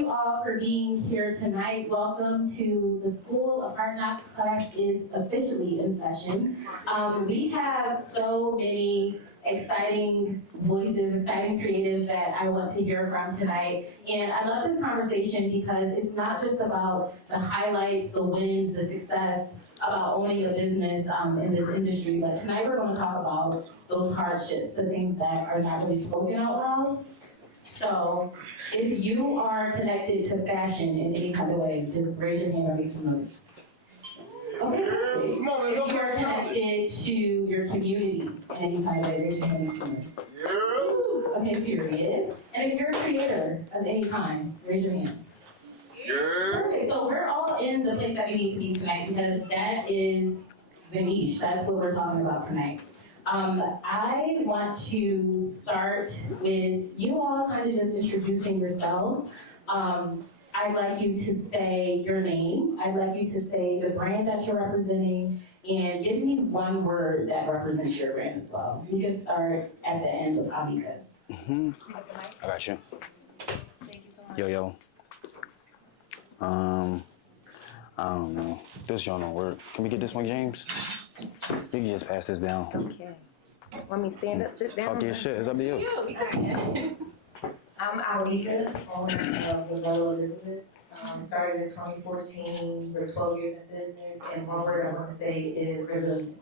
you all for being here tonight. Welcome to the School of Hardknocks. Class is officially in session. We have so many exciting voices, exciting creatives that I want to hear from tonight. And I love this conversation because it's not just about the highlights, the wins, the success, about owning a business in this industry, but tonight we're going to talk about those hardships, the things that are not really spoken out loud. So if you are connected to fashion in any kind of way, just raise your hand or make some noise. Okay, if you are connected to your community in any kind of way, raise your hand and make some noise. Okay, period. And if you're a creator of any kind, raise your hand. Perfect. So we're all in the place that we need to be tonight because that is the niche. That's what we're talking about tonight. I want to start with you all kind of just introducing yourselves. I'd like you to say your name. I'd like you to say the brand that you're representing and give me one word that represents your brand as well. You can start at the end of Aniyah. I got you. Thank you so much. Yo. I don't know. This y'all don't work. Can we get this one, James? You can just pass this down. Okay. Want me to stand up, sit down? Talk your shit. It's up to you. I'm Aniyah, owner of Lovello Elizabeth. Started in 2014. We're 12 years in business, and one word I want to say is resilient.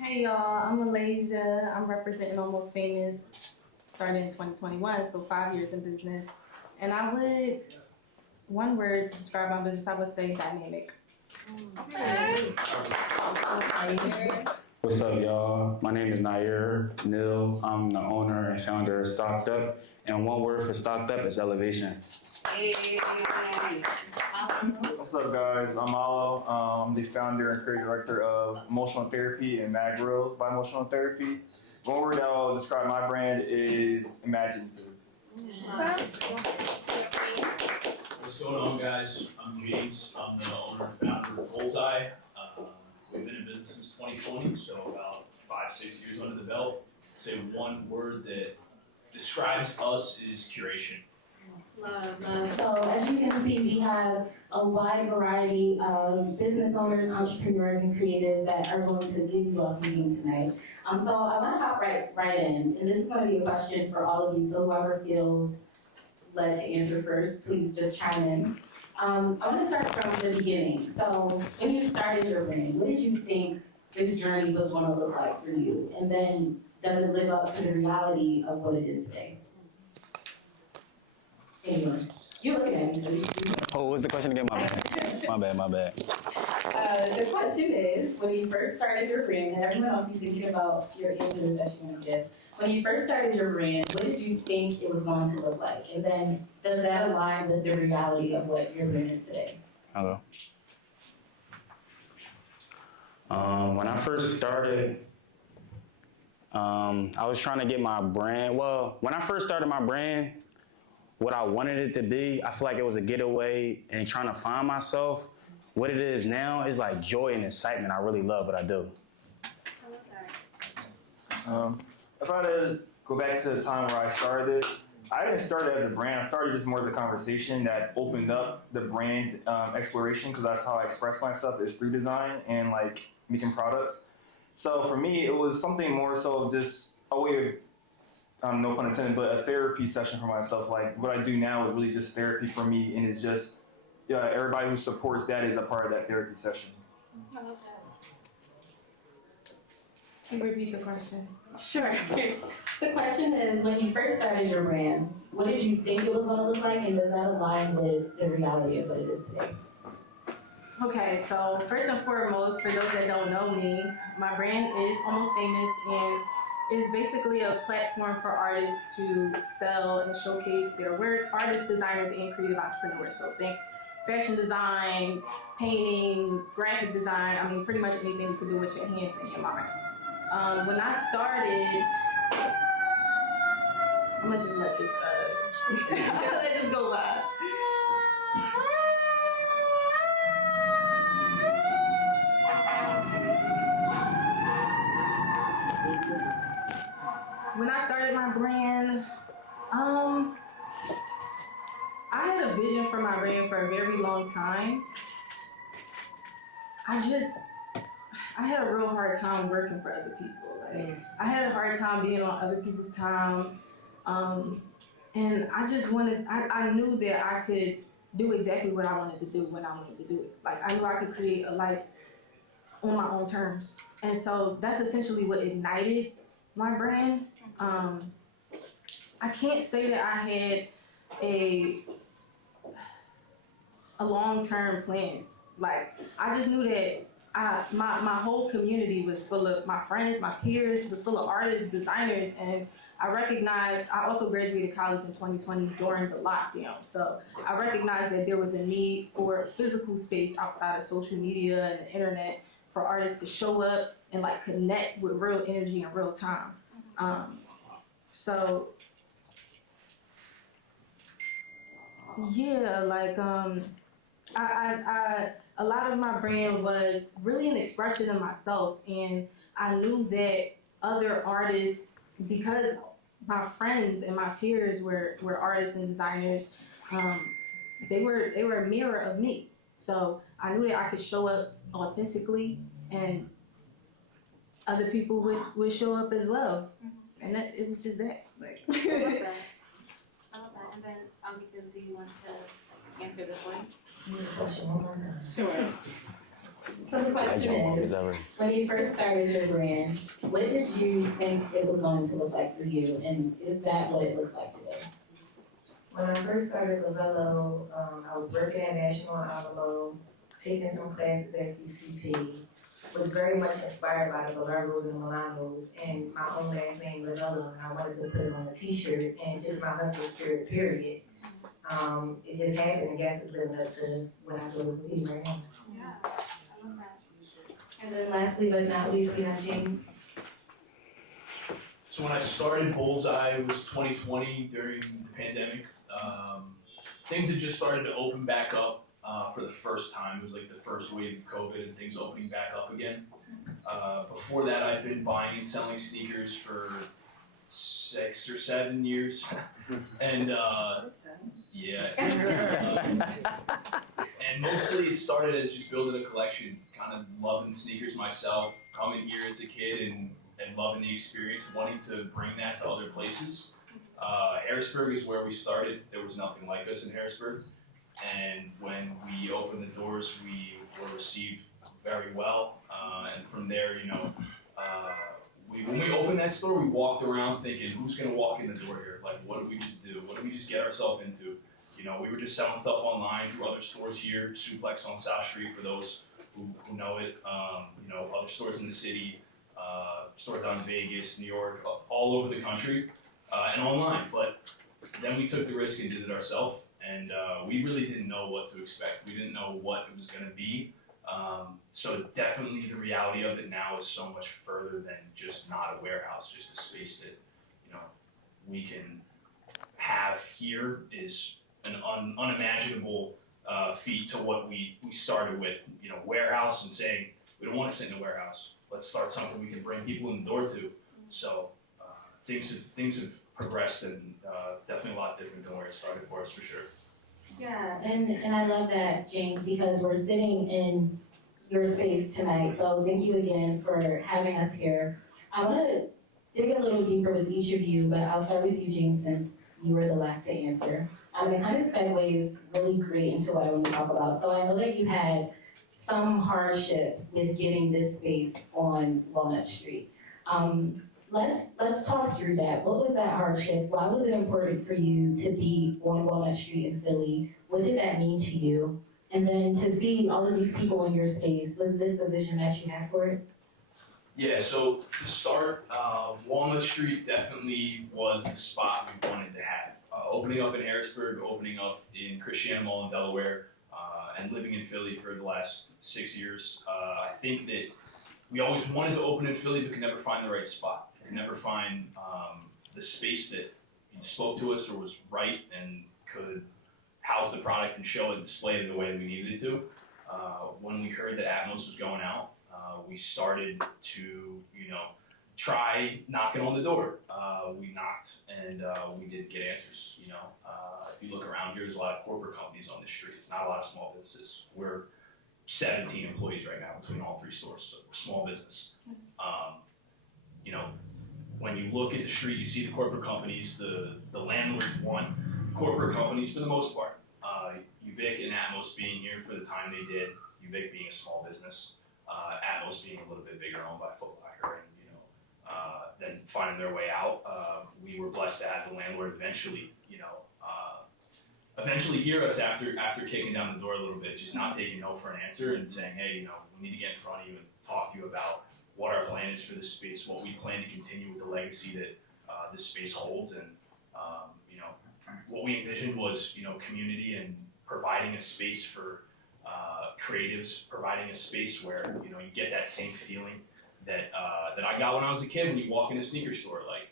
Hey y'all, I'm Melasia. I'm representing Almost Famous. Started in 2021, so 5 years in business. And I would, one word to describe my business, I would say dynamic. Okay. What's up, y'all? My name is Niare. I'm the owner and founder of StockedUp. And one word for StockedUp is elevation. What's up, guys? I'm Malo. I'm the founder and creative director of Emotional Therapy and Mag Rose by Emotional Therapy. One word that will describe my brand is imaginative. What's going on, guys? I'm James. I'm the owner and founder of Bullseye. We've been in business since 2020, so about 5-6 years under the belt. Say one word that describes us is curation. Love. So as you can see, we have a wide variety of business owners, entrepreneurs, and creatives that are going to give you all something tonight. So I want to hop right in, and this is going to be a question for all of you. So whoever feels led to answer first, please just chime in. I want to start from the beginning. So when you started your brand, what did you think this journey was going to look like for you? And then does it live up to the reality of what it is today? Anyway, you're looking at me, so you can. Oh, what's the question again? My bad. My bad. The question is, when you first started your brand, and everyone else, you thinking about your answers that you're going to give. When you first started your brand, what did you think it was going to look like? And then, does that align with the reality of what your brand is today? Hello. When I first started, I was trying to get my brand. Well, when I first started my brand, what I wanted it to be, I feel like it was a getaway and trying to find myself. What it is now is like joy and excitement. I really love what I do. I love that. If I had to go back to the time where I started this, I didn't start it as a brand. I started just more as a conversation that opened up the brand exploration, because that's how I express myself, is through design and like making products. So for me, it was something more so of just a way of, no pun intended, but a therapy session for myself. Like what I do now is really just therapy for me, and it's just everybody who supports that is a part of that therapy session. I love that. Can you repeat the question? Sure. The question is, when you first started your brand, what did you think it was going to look like, and does that align with the reality of what it is today? Okay, so first and foremost, for those that don't know me, my brand is Almost Famous, and is basically a platform for artists to sell and showcase their work, artists, designers, and creative entrepreneurs. So think fashion design, painting, graphic design, I mean, pretty much anything you can do with your hands and your mind. When I started, I'm gonna just let this, let this go by. When I started my brand, I had a vision for my brand for a very long time. I had a real hard time working for other people. Like, I had a hard time being on other people's time. And I just I knew that I could do exactly what I wanted to do when I wanted to do it. Like, I knew I could create a life on my own terms. And so that's essentially what ignited my brand. I can't say that I had a long-term plan. Like, I just knew that my whole community was full of my friends, my peers, was full of artists, designers, and I recognized, I also graduated college in 2020 during the lockdown. So I recognized that there was a need for physical space outside of social media and the internet for artists to show up and like connect with real energy in real time. So yeah, like I a lot of my brand was really an expression of myself, and I knew that other artists, because my friends and my peers were artists and designers, they were a mirror of me. So I knew that I could show up authentically, and other people would show up as well. And that it was just that. Like. I love that. I love that. And then, Victor, do you want to answer this one? Question one more time. Sure. So the question is, when you first started your brand, what did you think it was going to look like for you, and is that what it looks like today? When I first started Lovello, I was working at National Malo, taking some classes at CCP, was very much inspired by the Lovellos and the Melalos, and my own last name, Lovello, and I wanted to put it on a t-shirt, and just my hustle spirit, period. It just happened, I guess it's living up to what I thought it would be right now. Yeah, I love that. And then lastly but not least, we have James. So when I started Bullseye, it was 2020 during the pandemic. Things had just started to open back up for the first time. It was like the first wave of COVID and things opening back up again. Before that, I'd been buying and selling sneakers for 6 or 7 years. And yeah. And mostly it started as just building a collection, kind of loving sneakers myself, coming here as a kid and loving the experience, wanting to bring that to other places. Harrisburg is where we started. There was nothing like us in Harrisburg. And when we opened the doors, we were received very well. And from there, you know, when we opened that store, we walked around thinking, who's going to walk in the door here? Like, what did we just do? What did we just get ourselves into? You know, we were just selling stuff online through other stores here, Suplex on South Street for those who know it. You know, other stores in the city, stores down in Vegas, New York, all over the country, and online. But then we took the risk and did it ourselves, and we really didn't know what to expect. We didn't know what it was going to be. So definitely the reality of it now is so much further than just not a warehouse, just a space that, you know, we can have here is an unimaginable feat to what we started with, you know, warehouse, and saying, we don't want to sit in a warehouse. Let's start something we can bring people in the door to. So things have progressed, and it's definitely a lot different than where it started for us, for sure. Yeah, and I love that, James, because we're sitting in your space tonight. So thank you again for having us here. I want to dig a little deeper with each of you, but I'll start with you, James, since you were the last to answer. It kind of segues really great into what I want to talk about. So I know that you had some hardship with getting this space on Walnut Street. Let's talk through that. What was that hardship? Why was it important for you to be on Walnut Street in Philly? What did that mean to you? And then to see all of these people in your space, was this the vision that you had for it? Yeah, so to start, Walnut Street definitely was the spot we wanted to have. Opening up in Harrisburg, opening up in Christiana Mall in Delaware, and living in Philly for the last 6 years, I think that we always wanted to open in Philly, but could never find the right spot. We could never find the space that spoke to us or was right and could house the product and show it, display it in the way that we needed it to. When we heard that Atmos was going out, we started to, you know, try knocking on the door. We knocked and we didn't get answers. If you look around here, there's a lot of corporate companies on the street, not a lot of small businesses. We're 17 employees right now between all three stores, so we're a small business. When you look at the street, you see the corporate companies, the landlords won. Corporate companies, for the most part, Ubic and Atmos being here for the time they did, Ubic being a small business, Atmos being a little bit bigger, owned by Foot Locker, and then finding their way out. We were blessed to have the landlord eventually hear us after kicking down the door a little bit, just not taking no for an answer and saying, hey, we need to get in front of you and talk to you about what our plan is for this space, what we plan to continue with the legacy that this space holds, and what we envisioned was community and providing a space for creatives, providing a space where you get that same feeling that I got when I was a kid when you walk in a sneaker store. Like,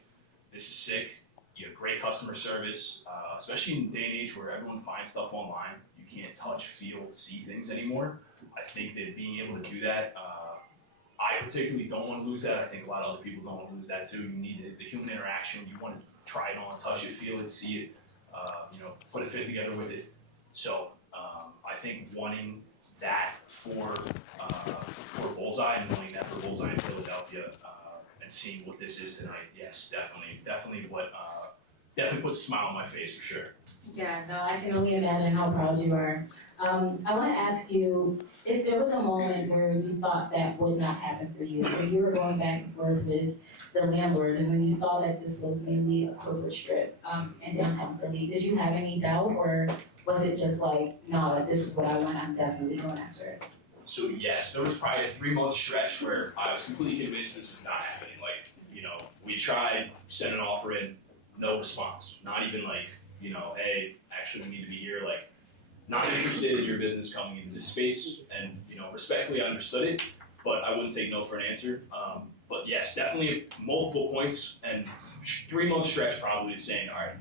this is sick. You have great customer service, especially in the day and age where everyone's buying stuff online. You can't touch, feel, see things anymore. I think that being able to do that, I particularly don't want to lose that. I think a lot of other people don't want to lose that too. You need the human interaction. You want to try it on, touch it, feel it, see it, put a fit together with it. So I think wanting that for Bullseye and wanting that for Bullseye in Philadelphia and seeing what this is tonight, yes, definitely puts a smile on my face for sure. Yeah, no, I can only imagine how proud you are. I want to ask you if there was a moment where you thought that would not happen for you, when you were going back and forth with the landlords, and when you saw that this was mainly a corporate strip in downtown Philly, did you have any doubt, or was it just like, no, this is what I want, I'm definitely going after it? So yes, there was probably a 3-month stretch where I was completely convinced this was not happening. Like, we tried, sent an offer in, no response. Not even like, hey, actually we need to be here. Like, not interested in your business coming into this space, and respectfully I understood it, but I wouldn't take no for an answer. But yes, definitely multiple points and 3-month stretch probably of saying, all right,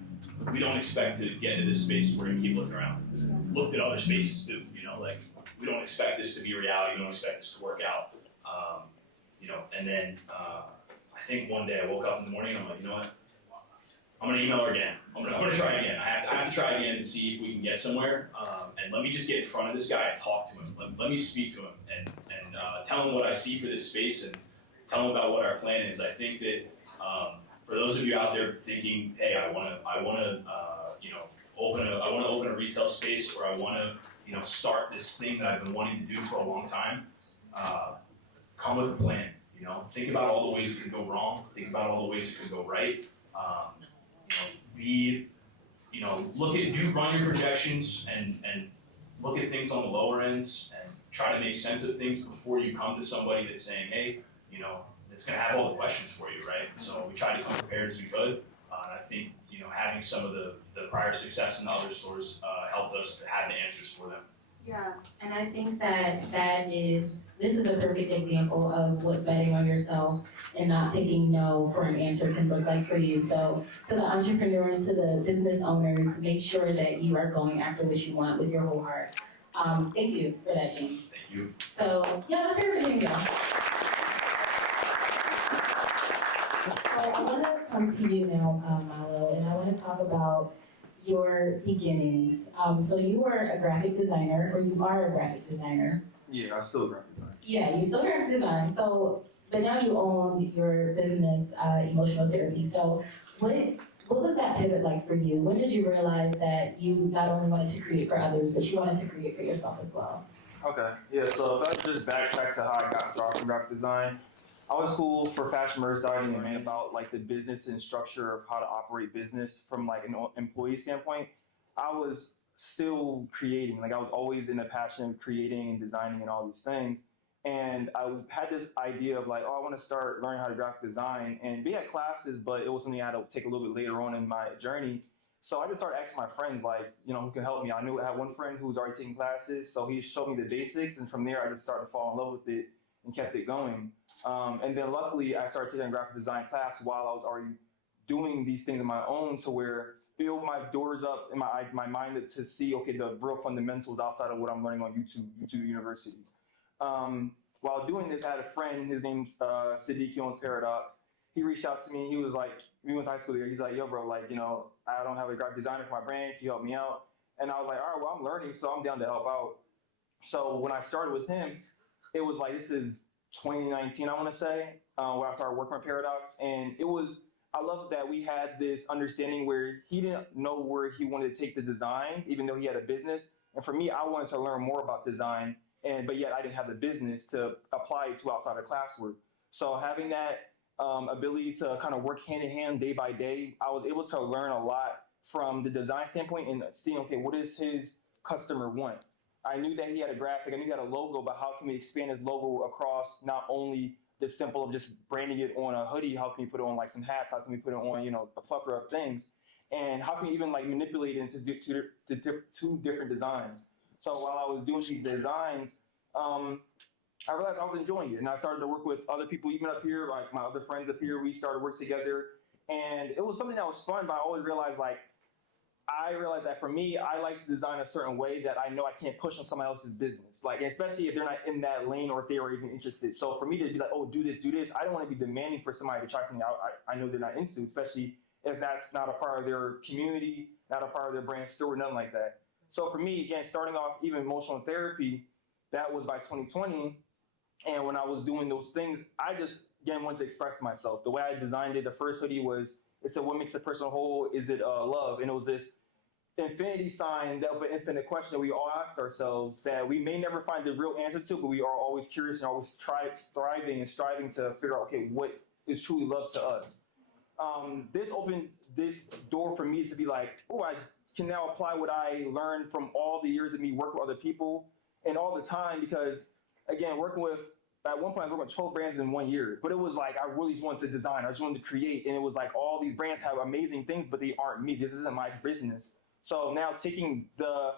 we don't expect to get into this space. We're gonna keep looking around. Looked at other spaces too. Like, we don't expect this to be reality. We don't expect this to work out. And then I think one day I woke up in the morning and I'm like, you know what? I'm gonna email her again. I'm gonna try again. I have to try again and see if we can get somewhere. And let me just get in front of this guy and talk to him. Let me speak to him and tell him what I see for this space and tell him about what our plan is. I think that for those of you out there thinking, hey, I wanna open a retail space, or I wanna start this thing that I've been wanting to do for a long time, come with a plan. Think about all the ways it could go wrong. Think about all the ways it could go right. Run your projections and look at things on the lower ends and try to make sense of things before you come to somebody that's saying, hey, it's going to have all the questions for you, right? So we tried to come prepared as we could. I think, having some of the prior success in the other stores helped us to have the answers for them. Yeah, and I think that this is a perfect example of what betting on yourself and not taking no for an answer can look like for you. So to the entrepreneurs, to the business owners, make sure that you are going after what you want with your whole heart. Thank you for that, James. Thank you. So, yeah, let's hear it for James, y'all. So I want to come to you now, Malo, and I want to talk about your beginnings. So you were a graphic designer, or you are a graphic designer. Yeah, I'm still a graphic designer. Yeah, you still graphic design. So, but now you own your business, Emotional Therapy. So, what was that pivot like for you? When did you realize that you not only wanted to create for others, but you wanted to create for yourself as well? Okay, yeah, so if I just backtrack to how I got started in graphic design, I went to school for fashion merchandising and learned about like the business and structure of how to operate business from like an employee standpoint. I was still creating, like I was always in the passion of creating and designing and all these things. And had this idea of like, oh, I want to start learning how to graphic design. And we had classes, but it was something I had to take a little bit later on in my journey. So I just started asking my friends, like, who can help me. I knew I had one friend who was already taking classes, so he showed me the basics. And from there, I just started to fall in love with it and kept it going. And then luckily, I started taking a graphic design class while I was already doing these things on my own, to where it opened my doors up in my mind to see, okay, the real fundamentals outside of what I'm learning on YouTube University. While doing this, I had a friend, his name's Siddiq, he owns Paradox. he reached out to me. He was like, we went to high school together. He's like, yo, bro, like, you know, I don't have a graphic designer for my brand. Can you help me out? And I was like, all right, well, I'm learning, so I'm down to help out. So when I started with him, it was like, this is 2019, I want to say, when I started working on Paradox. And it was, I love that we had this understanding where he didn't know where he wanted to take the designs, even though he had a business. And for me, I wanted to learn more about design, but yet I didn't have the business to apply it to outside of classwork. So having that ability to kind of work hand in hand day by day, I was able to learn a lot from the design standpoint and seeing, okay, what does his customer want? I knew that he had a graphic, I knew he had a logo, but how can we expand his logo across not only the simple of just branding it on a hoodie, how can we put it on like some hats, how can we put it on, you know, a plethora of things, and how can we even like manipulate it into two different designs. So while I was doing these designs, I realized I was enjoying it, and I started to work with other people, even up here, like my other friends up here. We started to work together, and it was something that was fun. But I always realized, that for me, I like to design a certain way that I know I can't push on somebody else's business, like especially if they're not in that lane or if they were even interested. So for me to be like, oh, do this, I don't want to be demanding for somebody to try something out I know they're not into, especially if that's not a part of their community, not a part of their brand story, nothing like that. So for me, again, starting off even emotional therapy, that was by 2020. And when I was doing those things, I just, again, wanted to express myself. The way I designed it, the first hoodie was, it said, what makes a person whole? Is it love? And it was this infinity sign, that was an infinite question that we all ask ourselves that we may never find the real answer to, but we are always curious and always striving to figure out, okay, what is truly love to us? This opened this door for me to be like, oh, I can now apply what I learned from all the years of me working with other people and all the time, because again, working with, at one point I worked with 12 brands in 1 year, but it was like, I really just wanted to design, I just wanted to create, and it was like, all these brands have amazing things, but they aren't me, this isn't my business. So now taking the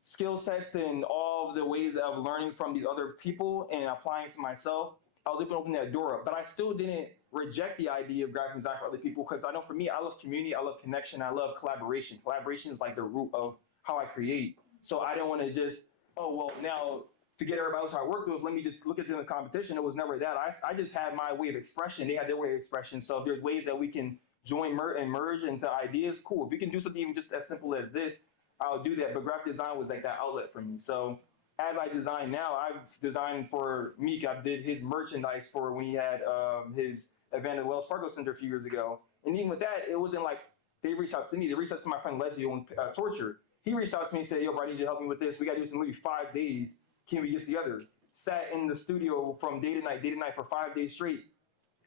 skill sets and all the ways of learning from these other people and applying to myself, I was able to open that door up. But I still didn't reject the idea of graphic design for other people, because I know for me, I love community, I love connection, I love collaboration. Collaboration is like the root of how I create. So I didn't want to just, oh, well, now to get everybody else I worked with, let me just look at them in competition. It was never that. I just had my way of expression. They had their way of expression. So if there's ways that we can join and merge into ideas, cool. If we can do something even just as simple as this, I'll do that. But graphic design was like that outlet for me. So as I design now, I've designed for Meek. I did his merchandise for when he had his event at Wells Fargo Center a few years ago. And even with that, it wasn't like they reached out to me. They reached out to my friend Leslie, who owns Torture. He reached out to me and said, yo, bro, I need you to help me with this. We got to do this in maybe 5 days. Can we get together? Sat in the studio from day to night for 5 days straight,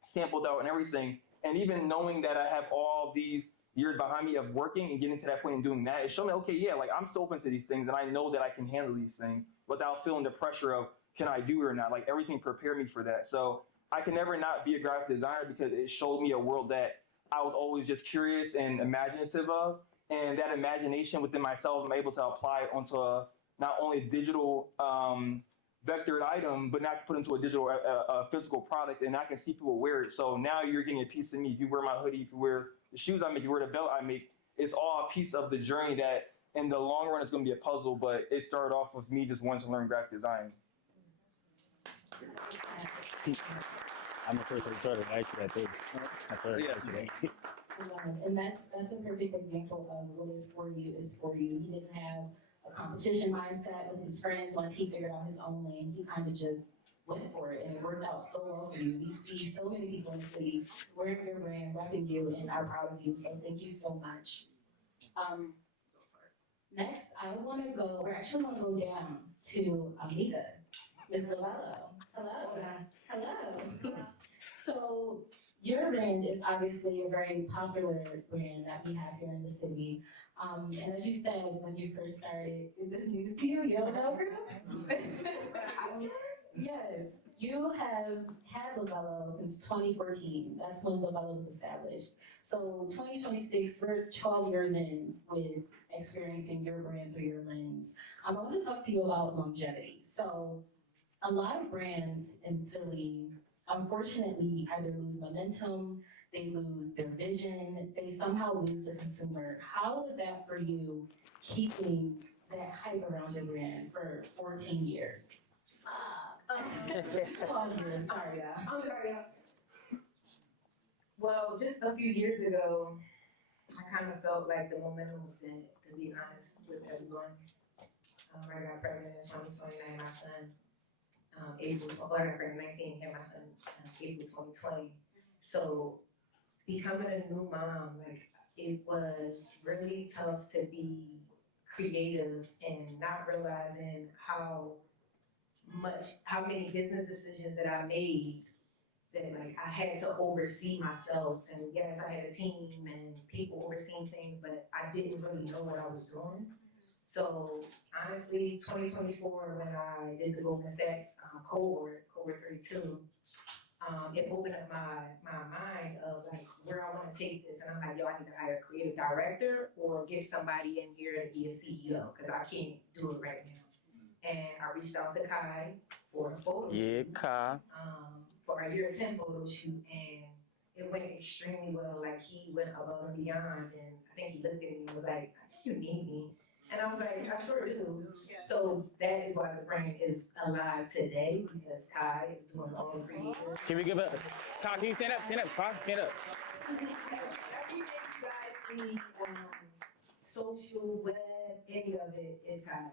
sampled out and everything. And even knowing that I have all these years behind me of working and getting to that point and doing that, it showed me, okay, yeah, like I'm still open to these things, and I know that I can handle these things without feeling the pressure of, can I do it or not? Like everything prepared me for that. So I can never not be a graphic designer, because it showed me a world that I was always just curious and imaginative of. And that imagination within myself, I'm able to apply it onto a not only digital vectored item, but not put into a digital, physical product, and I can see people wear it. So now you're getting a piece of me. If you wear my hoodie, if you wear the shoes I make, you wear the belt I make, it's all a piece of the journey that in the long run it's going to be a puzzle, but it started off with me just wanting to learn graphic design. I'm the first one started actually, I think. I started actually. And that's a perfect example of what is for you is for you. He didn't have a competition mindset with his friends. Once he figured out his own lane, he kind of just went for it, and it worked out so well for you. We see so many people in the city wearing your brand, repping you, and are proud of you. So thank you so much. Next, we're actually going to go down to Aniyah, Ms. Lovello. Hello. So your brand is obviously a very popular brand that we have here in the city. And as you said when you first started, is this news to you? You don't know her? Yes, you have had Lovello since 2014. That's when Lovello was established. So 2026, we're 12 years in with experiencing your brand through your lens. I want to talk to you about longevity. So a lot of brands in Philly, unfortunately, either lose momentum, they lose their vision, they somehow lose the consumer. How is that for you, keeping that hype around your brand for 14 years? 12 years, sorry, yeah. I'm sorry, y'all. Well, just a few years ago, I kind of felt like the momentum was dead, to be honest with everyone. I got pregnant in 2020, and my son, I got pregnant 19, and my son, April 2020. So becoming a new mom, like, it was really tough to be creative and not realizing how many business decisions that I made that, like, I had to oversee myself. And yes, I had a team and people overseeing things, but I didn't really know what I was doing. So honestly, 2024, when I did the Goldman Sachs cohort 32, it opened up my mind of, like, where I want to take this. And I'm like, yo, I need to hire a creative director or get somebody in here to be a CEO, because I can't do it right now. And I reached out to Kai for a photo shoot. Kai. For our year 10 photo shoot, and it went extremely well. Like, he went above and beyond, and I think he looked at me and was like, you need me. And I was like, I sure do. Yeah. So that is why the brand is alive today, because Kai is doing all the creative. Can we give up? Kai, can you stand up? Stand up, Kai, stand up. Everything you guys see, social, web, any of it is Kai.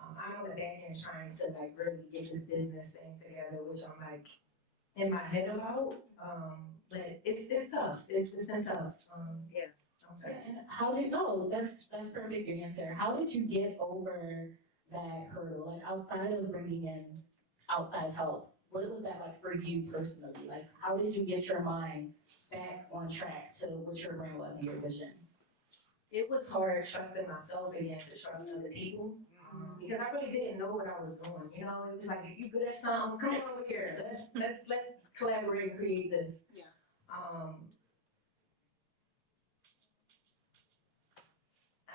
I'm on the back end trying to, like, really get this business thing together, which I'm, like, in my head about. But it's tough. It's been tough. Yeah. I'm sorry. And how did, that's perfect, your answer. How did you get over that hurdle? Like, outside of bringing in outside help, what was that like for you personally? Like, how did you get your mind back on track to what your brand was and your vision? It was hard trusting myself again to trust other people. Because I really didn't know what I was doing. You know, it was like, if you good at something, come on over here. Let's collaborate and create this. Yeah. I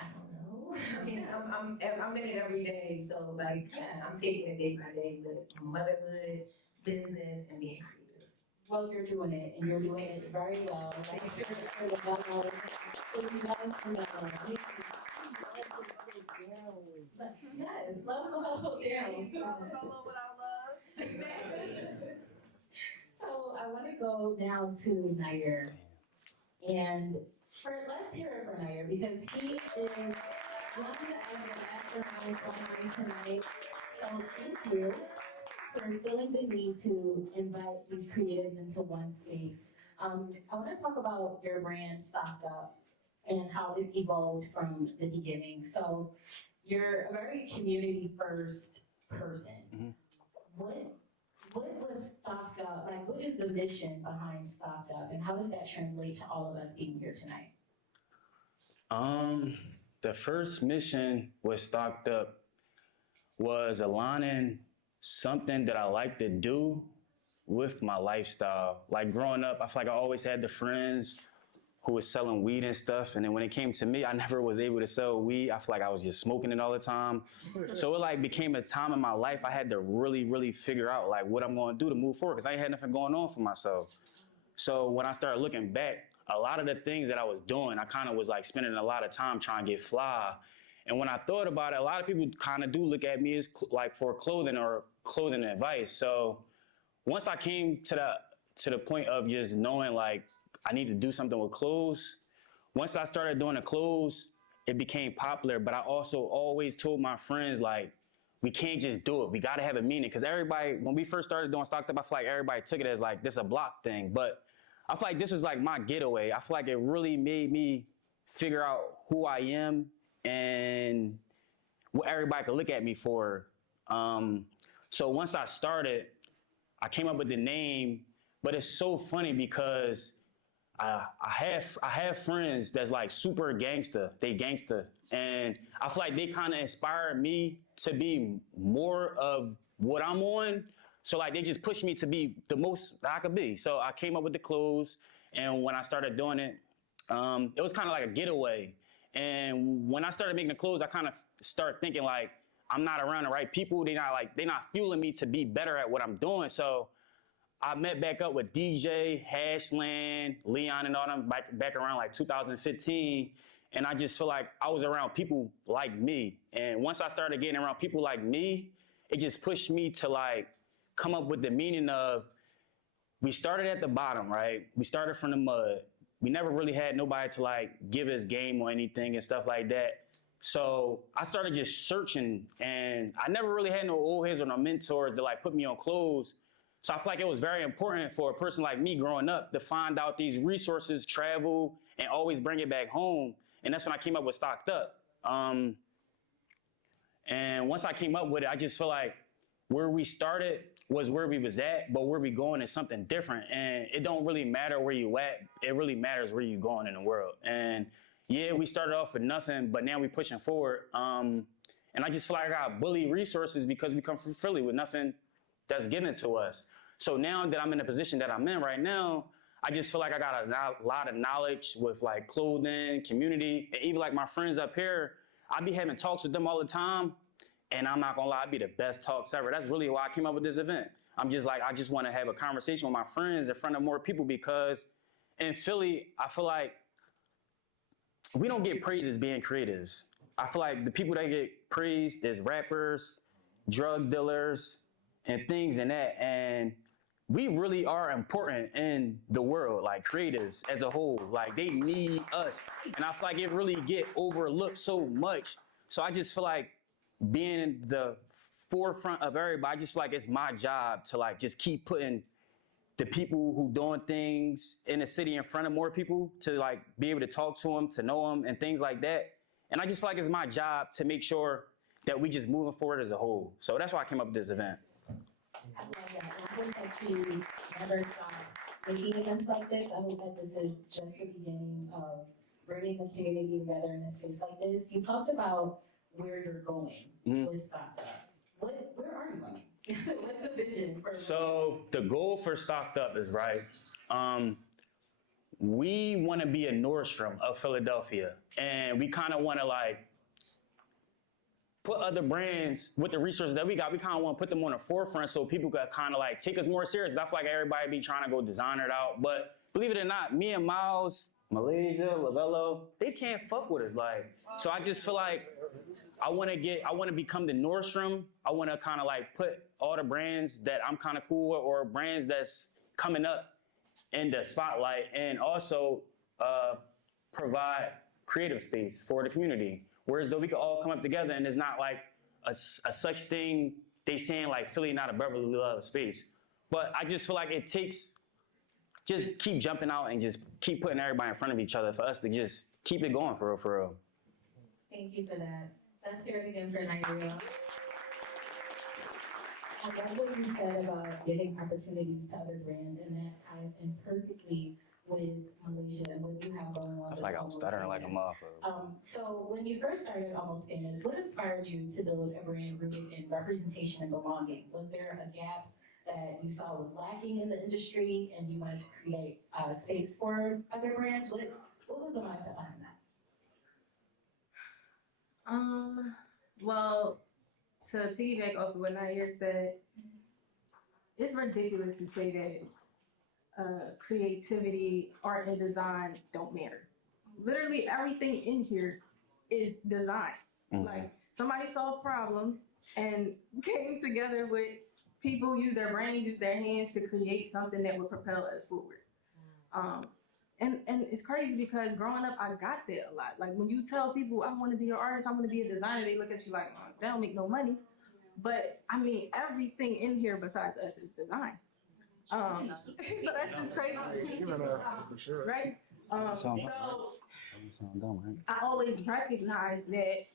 don't know. I mean, I'm in it every day, so, like, yeah, I'm taking it day by day with motherhood, business, and being creative. Well, you're doing it, and you're doing it very well. Like, if you're Lovello, if you guys from Malo. Yes, Lovello down. So I want to go now to Niare, and let's hear it for Niare, because he is one of the masterminds behind tonight. So thank you for feeling the need to invite these creatives into one space. I want to talk about your brand, StockedUp, and how it's evolved from the beginning. So you're a very community-first person. Mm-hmm. What was StockedUp, like, what is the mission behind StockedUp, and how does that translate to all of us being here tonight? The first mission with StockedUp was aligning something that I like to do with my lifestyle. Like, growing up, I feel like I always had the friends who was selling weed and stuff. And then when it came to me, I never was able to sell weed. I feel like I was just smoking it all the time. So it, like, became a time in my life I had to really, really figure out, like, what I'm going to do to move forward, because I ain't had nothing going on for myself. So when I started looking back, a lot of the things that I was doing, I kind of was, like, spending a lot of time trying to get fly. And when I thought about it, a lot of people kind of do look at me as like for clothing or clothing advice. So once I came to the point of just knowing, like, I need to do something with clothes, once I started doing the clothes, it became popular. But I also always told my friends, like, we can't just do it. We got to have a meaning. Because everybody, when we first started doing StockedUp, I feel like everybody took it as, like, this a block thing. But I feel like this was, like, my getaway. I feel like it really made me figure out who I am and what everybody could look at me for. So once I started, I came up with the name. But it's so funny because I have friends that's, like, super gangster. They gangster. And I feel like they kind of inspired me to be more of what I'm on. So, like, they just pushed me to be the most that I could be. So I came up with the clothes. And when I started doing it, it was kind of like a getaway. And when I started making the clothes, I kind of start thinking, like, I'm not around the right people. They're not fueling me to be better at what I'm doing. So I met back up with DJ, Hashland, Leon, and all them back around, like, 2015. And I just feel like I was around people like me. And once I started getting around people like me, it just pushed me to, like, come up with the meaning of we started at the bottom, right? We started from the mud. We never really had nobody to like give us game or anything and stuff like that. So I started just searching, and I never really had no old heads or no mentors to like put me on clothes. So I feel like it was very important for a person like me growing up to find out these resources, travel, and always bring it back home. And that's when I came up with Stocked Up. And once I came up with it, I just feel like where we started was where we was at, but where we going is something different. And it don't really matter where you at. It really matters where you going in the world. And yeah, we started off with nothing, but now we pushing forward. And I just feel like I got bully resources because we come from Philly with nothing that's given to us. So now that I'm in the position that I'm in right now, I just feel like I got a lot of knowledge with like clothing, community, and even like my friends up here, I be having talks with them all the time. And I'm not gonna lie, it'd be the best talks ever. That's really why I came up with this event. I'm just like, I just wanna have a conversation with my friends in front of more people because in Philly, I feel like we don't get praised as being creatives. I feel like the people that get praised is rappers, drug dealers, and things in that. And we really are important in the world, like creatives as a whole. Like they need us. And I feel like it really get overlooked so much. So I just feel like being in the forefront of everybody, I just feel like it's my job to like just keep putting the people who doing things in the city in front of more people to like be able to talk to them, to know them and things like that. And I just feel like it's my job to make sure that we just moving forward as a whole. So that's why I came up with this event. I love that. I hope that you never stop making events like this. I hope that this is just the beginning of bringing the community together in a space like this. You talked about where you're going with Stocked Up. Where are you going? What's the vision for? So the goal for Stocked Up is right. We want to be a Nordstrom of Philadelphia, and we kind of want to like put other brands with the resources that we got. We kind of want to put them on the forefront so people could kind of like take us more serious. I feel like everybody be trying to go designer it out, but believe it or not, me and Miles, Melasia, Lovello, they can't fuck with us. Like, so I just feel like I want to become the Nordstrom. I want to kind of like put all the brands that I'm kind of cool with or brands that's coming up in the spotlight, and also provide creative space for the community. Whereas though we could all come up together and it's not like a such thing, they saying like Philly not a Beverly Love space. But I just feel like it takes, just keep jumping out and just keep putting everybody in front of each other for us to just keep it going for real, for real. Thank you for that. Let's hear it again for Niare. I love what you said about giving opportunities to other brands, and that ties in perfectly with Melasia and what you have going on. I feel like I'm stuttering like a motherfucker. So when you first started Almost Famous, what inspired you to build a brand rooted in representation and belonging? Was there a gap that you saw was lacking in the industry and you wanted to create space for other brands? What was the mindset behind that? Well, to piggyback off of what Niare said, it's ridiculous to say that creativity, art, and design don't matter. Literally everything in here is design. Mm-hmm. Like somebody saw a problem and came together with people, use their brains, use their hands to create something that would propel us forward. And it's crazy because growing up, I got that a lot. Like when you tell people I want to be an artist, I want to be a designer, they look at you like, oh, they don't make no money. But I mean, everything in here besides us is design. So that's just crazy. For sure. Right? So I always recognize that,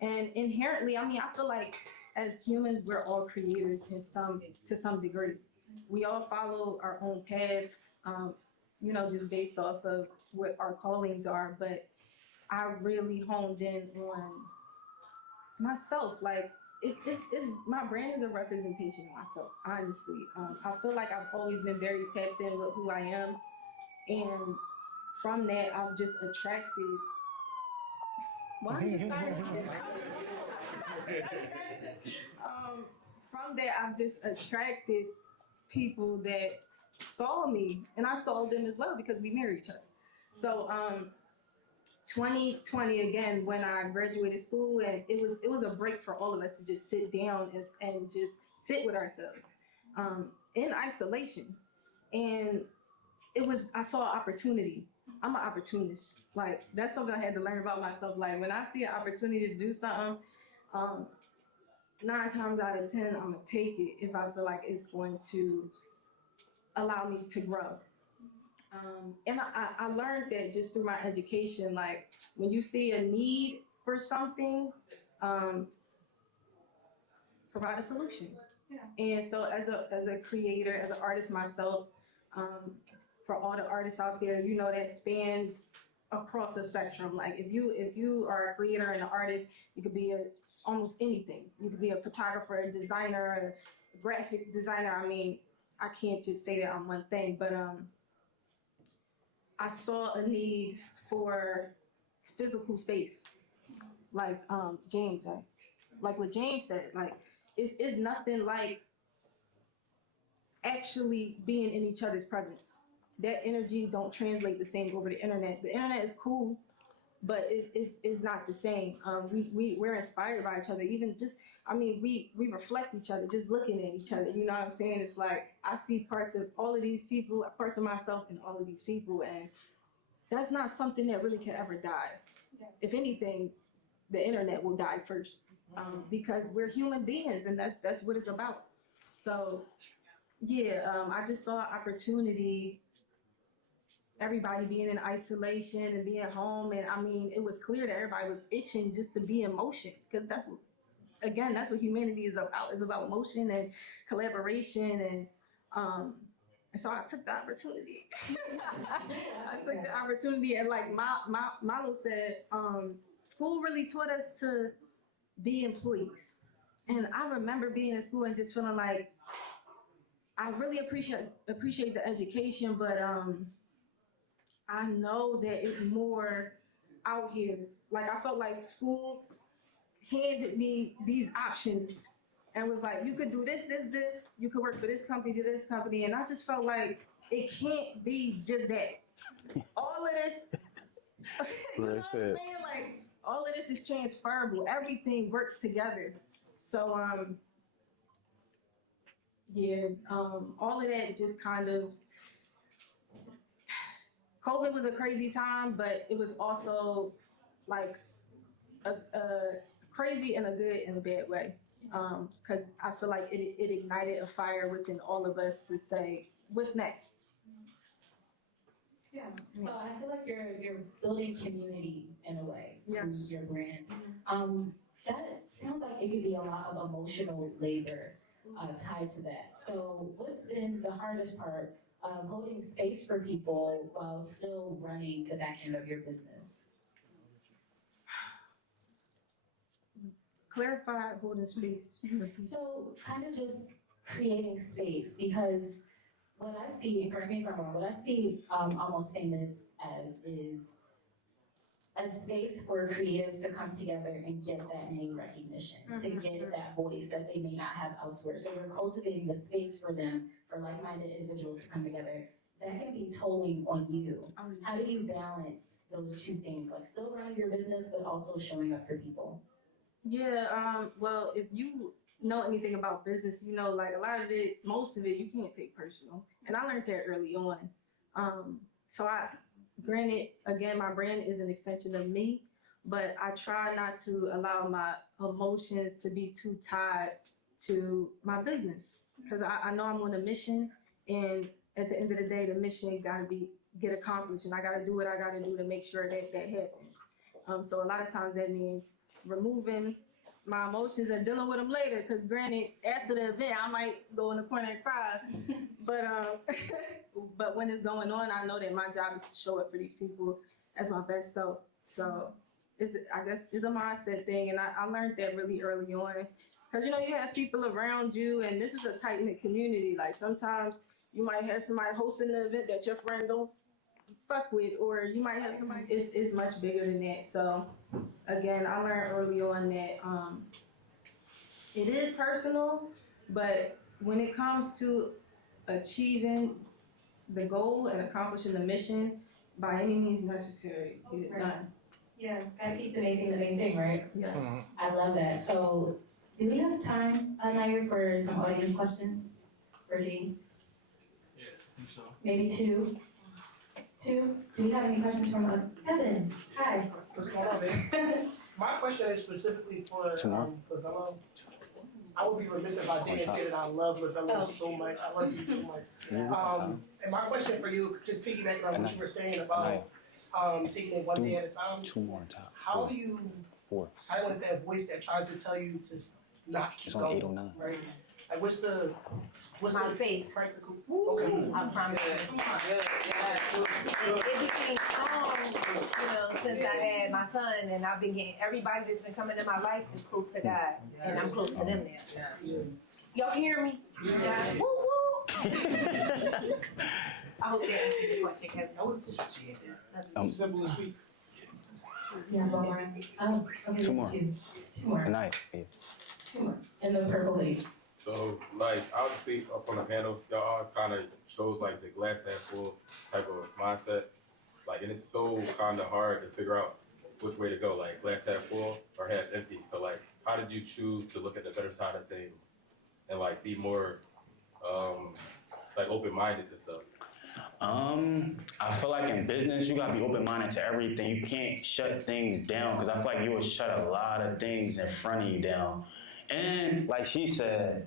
and inherently, I mean, I feel like as humans, we're all creators to some degree. We all follow our own paths, just based off of what our callings are. But I really honed in on myself. Like it's my brand is a representation of myself. Honestly, I feel like I've always been very tapped in with who I am, and from that, I've just attracted. Why are you starting? From that, I've just attracted people that saw me, and I saw them as well because we married each other. So 2020 again, when I graduated school, and it was a break for all of us to just sit down and just sit with ourselves in isolation. And I saw an opportunity. I'm an opportunist. Like, that's something I had to learn about myself. Like, when I see an opportunity to do something, 9 times out of 10, I'm gonna take it if I feel like it's going to allow me to grow. And I learned that just through my education. Like, when you see a need for something, provide a solution. Yeah. And so as a creator, as an artist myself, for all the artists out there, you know, that spans across the spectrum. Like, if you are a creator and an artist, you could be almost anything. You could be a photographer, a designer, a graphic designer. I mean, I can't just say that I'm one thing, but I saw a need for physical space, like James, like what James said. Like, it's nothing like actually being in each other's presence. That energy don't translate the same over the internet. The internet is cool, but it's not the same. We're inspired by each other. Even just, I mean, we reflect each other just looking at each other. You know what I'm saying? It's like I see parts of all of these people, parts of myself in all of these people, and that's not something that really can ever die. If anything, the internet will die first, because we're human beings, and that's what it's about. So, yeah, I just saw an opportunity. Everybody being in isolation and being home, and I mean, it was clear that everybody was itching just to be in motion, because that's what humanity is about. It's about motion and collaboration, and so I took the opportunity. I took the opportunity, and like Malo said, school really taught us to be employees. And I remember being in school and just feeling like I really appreciate the education, but I know that it's more out here. Like, I felt like school handed me these options and was like, you could do this, you could work for this company, do this company, and I just felt like it can't be just that. All of this, you know what I'm saying? Like, all of this is transferable. Everything works together. So, yeah, all of that just kind of, COVID was a crazy time, but it was also like a crazy in a good and a bad way. Because I feel like it ignited a fire within all of us to say, what's next? Yeah. So I feel like you're building community in a way through your brand. That sounds like it could be a lot of emotional labor tied to that. So what's been the hardest part of holding space for people while still running the back end of your business? Clarify holding space. So kind of just creating space, because what I see, correct me if I'm wrong, what I see Almost Famous as is a space for creatives to come together and get that name recognition, to get that voice that they may not have elsewhere. So you're cultivating the space for them, for like-minded individuals to come together. That can be tolling on you. How do you balance those two things, like still running your business, but also showing up for people? Yeah, well, if you know anything about business, you know, like a lot of it, most of it, you can't take personal. And I learned that early on. So granted, again, my brand is an extension of me, but I try not to allow my emotions to be too tied to my business. Because I know I'm on a mission, and at the end of the day, the mission gotta get accomplished, and I gotta do what I gotta do to make sure that happens. So a lot of times that means removing my emotions and dealing with them later, because granted, after the event, I might go in the corner and cry. But when it's going on, I know that my job is to show up for these people as my best self. So I guess it's a mindset thing, and I learned that really early on. Because, you know, you have people around you, and this is a tight-knit community. Like, sometimes you might have somebody hosting an event that your friend don't fuck with, or you might have somebody, it's much bigger than that. So again, I learned early on that it is personal, but when it comes to achieving the goal and accomplishing the mission, by any means necessary, get it done. Yeah, gotta keep the main thing, right? Yes. I love that. So do we have time, Niare, for some audience questions for James? Yeah, Maybe two? Two? Do we have any questions from Evan? Hi. What's going on, man? My question is specifically for Lovello. I would be remiss if I didn't say that I love Lovello so much. I love you so much. And my question for you, just piggybacking on what you were saying about taking it one day at a time. How do you silence that voice that tries to tell you to not keep going? Right? Like, what's my faith. practical? Okay. I promise you. And it became strong, since I had my son, and I've been getting everybody that's been coming in my life is close to God, and I'm close to them now. Y'all can hear me? Yeah. Woo woo. I hope that answers your question, Kevin. That was simple as sweet. Yeah, one more. Oh, okay. Two more. Two more. Night. Two more. In the purple hoodie. So, like, obviously, up on the panels, y'all kind of shows, like, the glass half full type of mindset. Like, and it's so kind of hard to figure out which way to go, like, glass half full or half empty. So, like, how did you choose to look at the better side of things and, like, be more, like, open-minded to stuff? I feel like in business, you gotta be open-minded to everything. You can't shut things down, because I feel like you will shut a lot of things in front of you down. And like she said,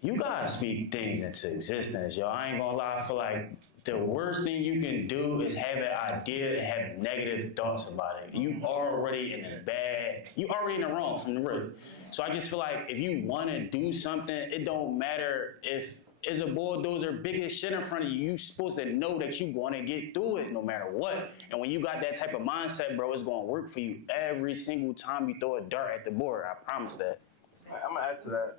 you gotta speak things into existence, yo. I ain't gonna lie, I feel like the worst thing you can do is have an idea and have negative thoughts about it. You already in the bad, you already in the wrong from the rip. So I just feel like if you wanna do something, it don't matter if it's a bulldozer big as shit in front of you. You supposed to know that you gonna get through it no matter what. And when you got that type of mindset, bro, it's gonna work for you every single time you throw a dart at the board. I promise that. I'm gonna add to that.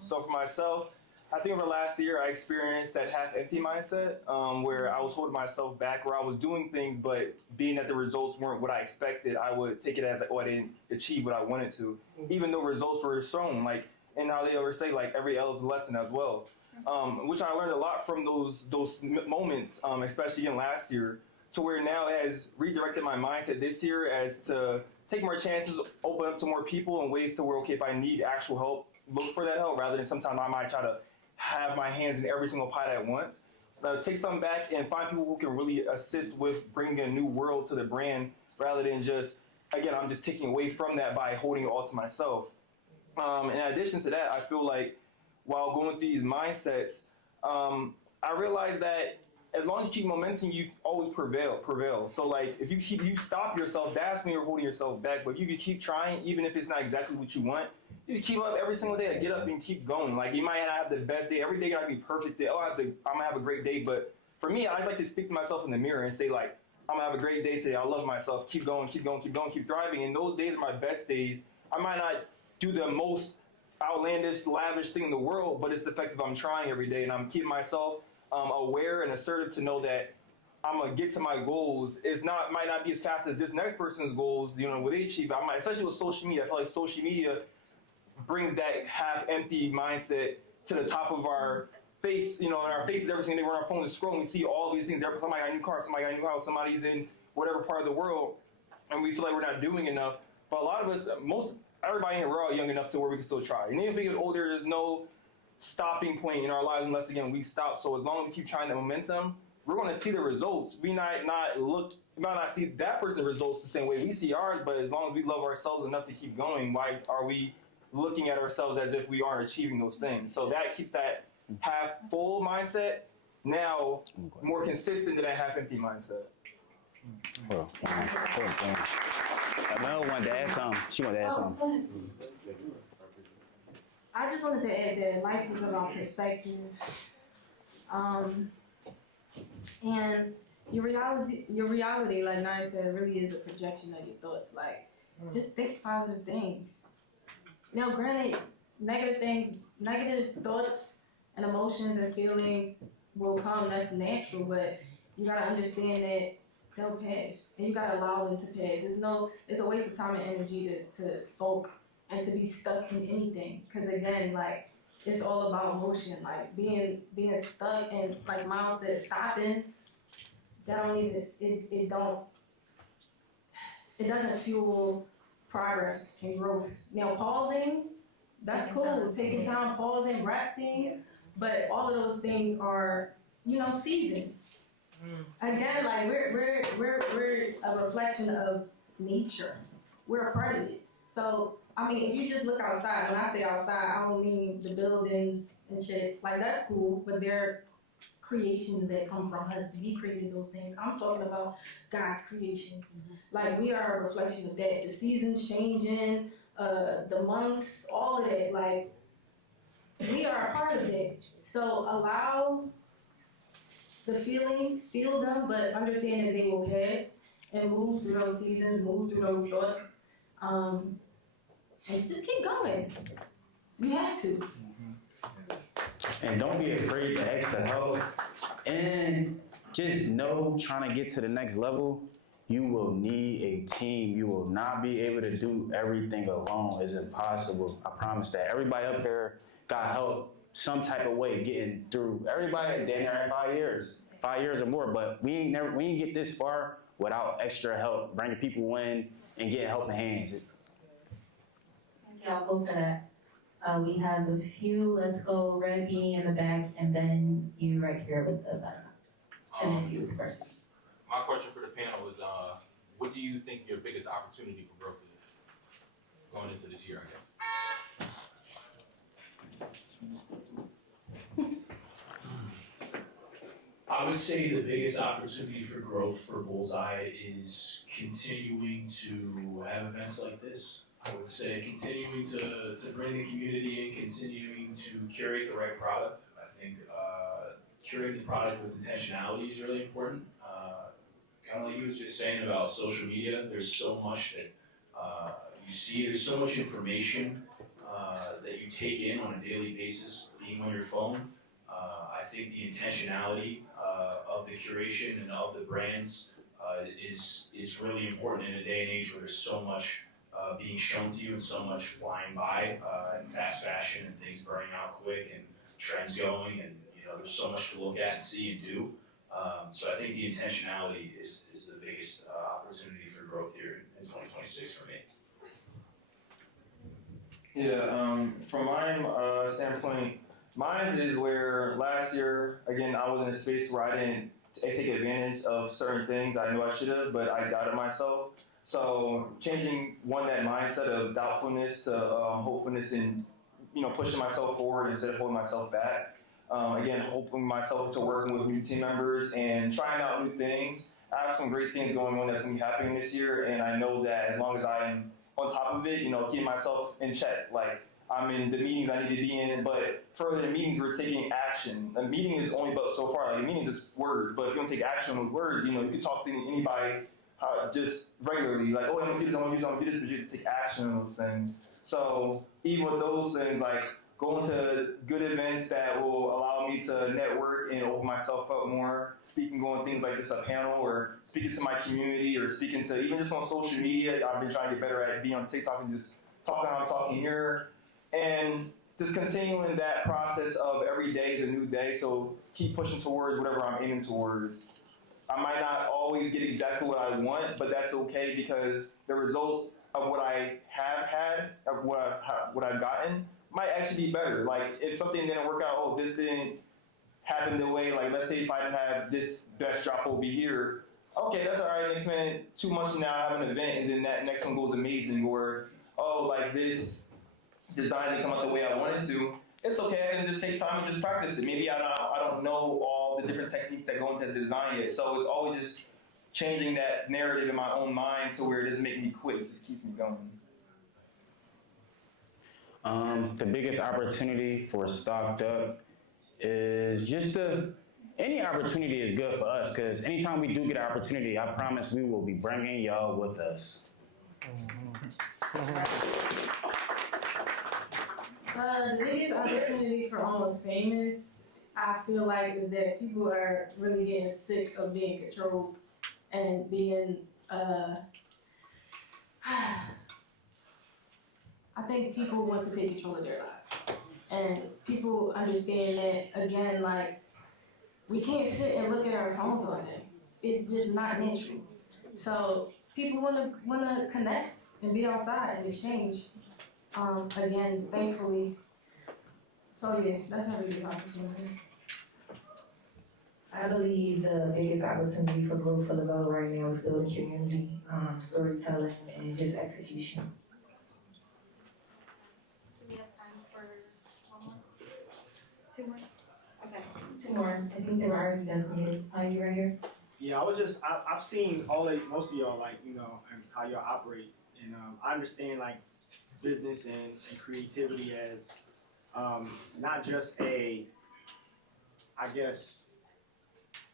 So for myself, I think over last year I experienced that half-empty mindset where I was holding myself back, where I was doing things, but being that the results weren't what I expected, I would take it as like, oh, I didn't achieve what I wanted to, even though results were shown. Like, and how they always say, like, every L is a lesson as well, which I learned a lot from those moments, especially in last year, to where now it has redirected my mindset this year as to take more chances, open up to more people in ways to where, okay, if I need actual help, look for that help, rather than sometimes I might try to have my hands in every single pot at once. Take something back and find people who can really assist with bringing a new world to the brand, rather than just, again, I'm just taking away from that by holding it all to myself. In addition to that, I feel like while going through these mindsets, I realized that as long as you keep momentum, you always prevail. So like, if you stop yourself, that's when you're holding yourself back. But if you can keep trying, even if it's not exactly what you want, you keep up every single day. Get up and keep going. Like, you might not have the best day. Every day gotta be perfect day. I'm gonna have a great day. But for me, I like to speak to myself in the mirror and say, like, I'm gonna have a great day today. I love myself. Keep going, keep going, keep going, keep thriving. And those days are my best days. I might not do the most outlandish, lavish thing in the world, but it's the fact that I'm trying every day and I'm keeping myself aware and assertive to know that I'm gonna get to my goals. Might not be as fast as this next person's goals, what they achieve. Especially with social media, I feel like social media brings that half-empty mindset to the top of our face. In our faces every single day. We're on our phone and scrolling. We see all these things. Somebody got a new car. Somebody got a new house. Somebody's in whatever part of the world, and we feel like we're not doing enough. But a lot of us, everybody in, we're all young enough to where we can still try. And even if we get older, there's no stopping point in our lives unless, again, we stop. So as long as we keep trying the momentum, we're going to see the results. We might not see that person's results the same way we see ours, but as long as we love ourselves enough to keep going, why are we looking at ourselves as if we aren't achieving those things? So that keeps that half-full mindset now more consistent than that half-empty mindset. Mel wanted to add something. She wanted to add something. I just wanted to add that life is about perspective. And your reality, like Niare said, really is a projection of your thoughts. Like, just think positive things. Now, granted, negative thoughts and emotions and feelings will come. That's natural, but you gotta understand that they'll pass, and you gotta allow them to pass. It's a waste of time and energy to sulk and to be stuck in anything. Because again, like, it's all about emotion. Like, being stuck and, like Miles said, stopping. It doesn't fuel progress and growth. Now, pausing, that's cool. Taking time, pausing, resting. But all of those things are seasons. Again, like we're a reflection of nature. We're a part of it. So I mean, if you just look outside, when I say outside, I don't mean the buildings and shit. Like that's cool, but they're creations that come from us. We created those things. I'm talking about God's creations. Like we are a reflection of that. The seasons changing, the months, all of that. Like we are a part of it. So allow the feelings, feel them, but understand that they will pass and move through those seasons, move through those thoughts, and just keep going. You have to. And don't be afraid to ask for help. And just know, trying to get to the next level, you will need a team. You will not be able to do everything alone. It's impossible. I promise that. Everybody up there got help some type of way getting through. Everybody down there at 5 years. 5 years or more, but we ain't get this far without extra help, bringing people in and getting helping hands. Thank y'all both for that. We have a few. Let's go Red Beanie in the back, and then you right here with the button. And then you first. My question for the panel is, what do you think your biggest opportunity for growth is going into this year, I guess? I would say the biggest opportunity for growth for Bullseye is continuing to have events like this. I would say continuing to bring the community in, continuing to curate the right product. I think curating the product with intentionality is really important. Kind of like he was just saying about social media, there's so much that you see, there's so much information that you take in on a daily basis, being on your phone. I think the intentionality of the curation and of the brands is really important in a day and age where there's so much being shown to you and so much flying by and fast fashion and things burning out quick and trends going, and there's so much to look at and see and do. So I think the intentionality is the biggest opportunity for growth here in 2026 for me. Yeah, from my standpoint, mine is where last year, again, I was in a space where I didn't take advantage of certain things I knew I should have, but I doubted myself. So changing that mindset of doubtfulness to hopefulness and pushing myself forward instead of holding myself back. Again, hoping myself to working with new team members and trying out new things. I have some great things going on that's going to be happening this year, and I know that as long as I'm on top of it, keeping myself in check. Like, I'm in the meetings I need to be in, but further in meetings, we're taking action. A meeting is only about so far. Like, a meeting is just words, but if you don't take action on those words, you can talk to anybody just regularly. Like, oh, I'm going to do this, I'm going to do this, but you have to take action on those things. So even with those things, like going to good events that will allow me to network and open myself up more, speaking on things like this, a panel, or speaking to my community, or speaking to, even just on social media, I've been trying to get better at being on TikTok and just talking how I'm talking here. And just continuing that process of every day is a new day, so keep pushing towards whatever I'm aiming towards. I might not always get exactly what I want, but that's okay because the results of what I have had, of what I've gotten, might actually be better. Like, if something didn't work out, oh, this didn't happen the way, like, let's say if I didn't have this best drop over here, okay, that's all right, next minute, 2 months from now, I have an event, and then that next one goes amazing, or, oh, like, this design didn't come out the way I wanted to. It's okay, I can just take time and just practice it. Maybe I don't know all the different techniques that go into the design yet, so it's always just changing that narrative in my own mind so where it doesn't make me quit, it just keeps me going. The biggest opportunity for Stocked Up is just any opportunity is good for us, because anytime we do get an opportunity, I promise we will be bringing y'all with us. The biggest opportunity for Almost Famous, I feel like, is that people are really getting sick of being controlled and being, I think people want to take control of their lives. And people understand that, again, like, we can't sit and look at our phones all day. It's just not natural. So people wanna connect and be outside and exchange. Again, thankfully. So yeah, that's how we get opportunity. I believe the biggest opportunity for growth for Lovello right now is building community, storytelling, and just execution. Do we have time for one more? Two more? Okay. Two more. I think they were already designated. You right here? Yeah, I've seen most of y'all, like, you know, and how y'all operate. And I understand, like, business and creativity as not just a, I guess,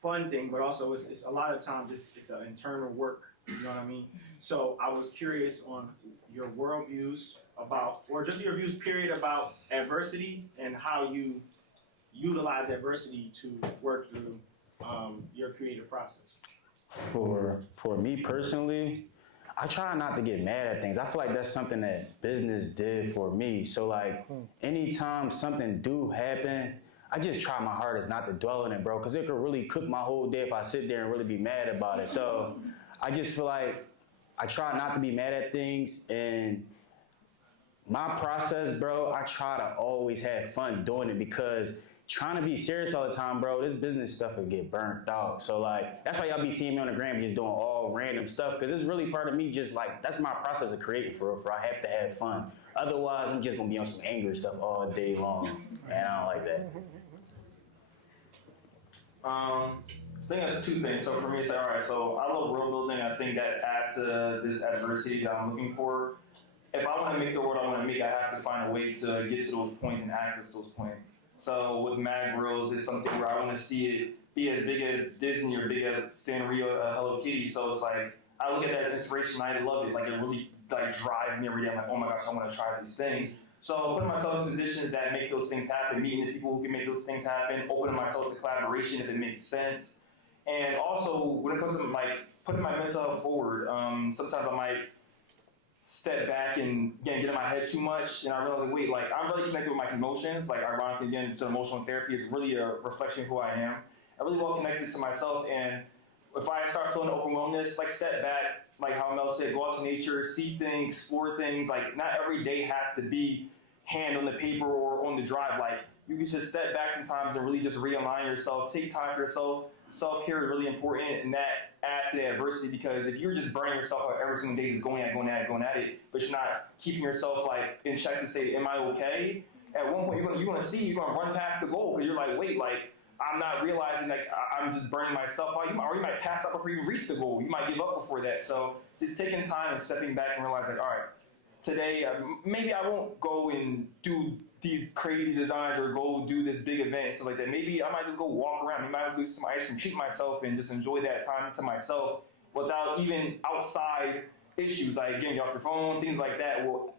fun thing, but also it's a lot of times it's an internal work, you know what I mean? So I was curious on your worldviews about, or just your views, period, about adversity and how you utilize adversity to work through your creative process. For me personally, I try not to get mad at things. I feel like that's something that business did for me. So like anytime something do happen, I just try my hardest not to dwell on it, bro, because it could really cook my whole day if I sit there and really be mad about it. So I just feel like I try not to be mad at things, and my process, bro, I try to always have fun doing it, because trying to be serious all the time, bro, this business stuff will get burnt out. So like, that's why y'all be seeing me on the gram just doing all random stuff, because it's really part of me, just like, that's my process of creating for real, I have to have fun. Otherwise, I'm just gonna be on some angry stuff all day long, and I don't like that. I think that's two things. So for me, it's like, all right, so I love world building. I think that adds to this adversity that I'm looking for. If I want to make the world I want to make, I have to find a way to get to those points and access those points. So with Mag Bros, it's something where I want to see it be as big as Disney or big as Sanrio, Hello Kitty. So it's like, I look at that inspiration, I love it. Like, it really like drives me every day. I'm like, oh my gosh, I want to try these things. So putting myself in positions that make those things happen, meeting the people who can make those things happen, opening myself to collaboration if it makes sense. And also, when it comes to like putting my mental health forward, sometimes I might step back and again get in my head too much, and I realize, like, wait, like I'm really connected with my emotions. Like, ironically, again, to emotional therapy is really a reflection of who I am. I'm really well connected to myself, and if I start feeling overwhelmedness, like step back, like how Mel said, go out to nature, see things, explore things. Like, not every day has to be hand on the paper or on the drive. Like, you can just step back sometimes and really just realign yourself, take time for yourself. Self-care is really important, and that adds to the adversity, because if you're just burning yourself out every single day, just going at it, but you're not keeping yourself like in check to say, am I okay? At one point, you're gonna run past the goal, because you're like, wait, like, I'm not realizing like I'm just burning myself out. You might pass out before you reach the goal. You might give up before that. So just taking time and stepping back and realizing, all right, today maybe I won't go and do these crazy designs or go do this big event and stuff like that. Maybe I might just go walk around. Maybe I might do some ice cream, treat myself, and just enjoy that time to myself without even outside issues. Like getting off your phone, things like that will